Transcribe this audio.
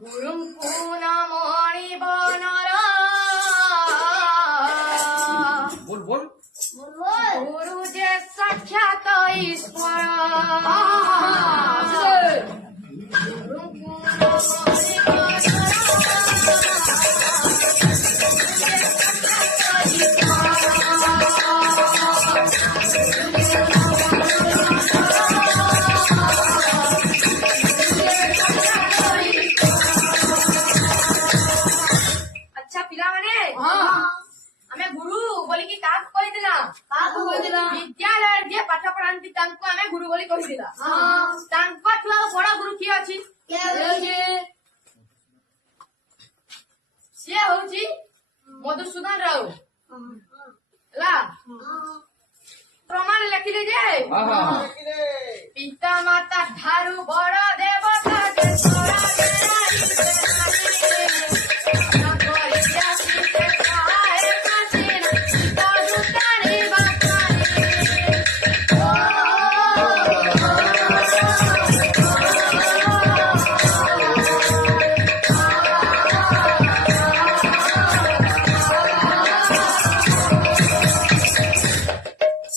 ଗୁରୁଙ୍କୁ ନମଣି ବନର बोल बोल गुरु जे साक्षात ईश्वर गुरुଙ୍କୁ नमଣି अच्छा पिला माने आमे गुरु बोली कि काक कहिदिला विद्यालय जे पाठ पढ़ांती तांको आमे गुरु बोली कहिदिला तांको ठुआ बड़ा गुरु की अछि से होची मधुसूदन राव ला प्रमाण लिखिले जे पिता माता ठारू बड़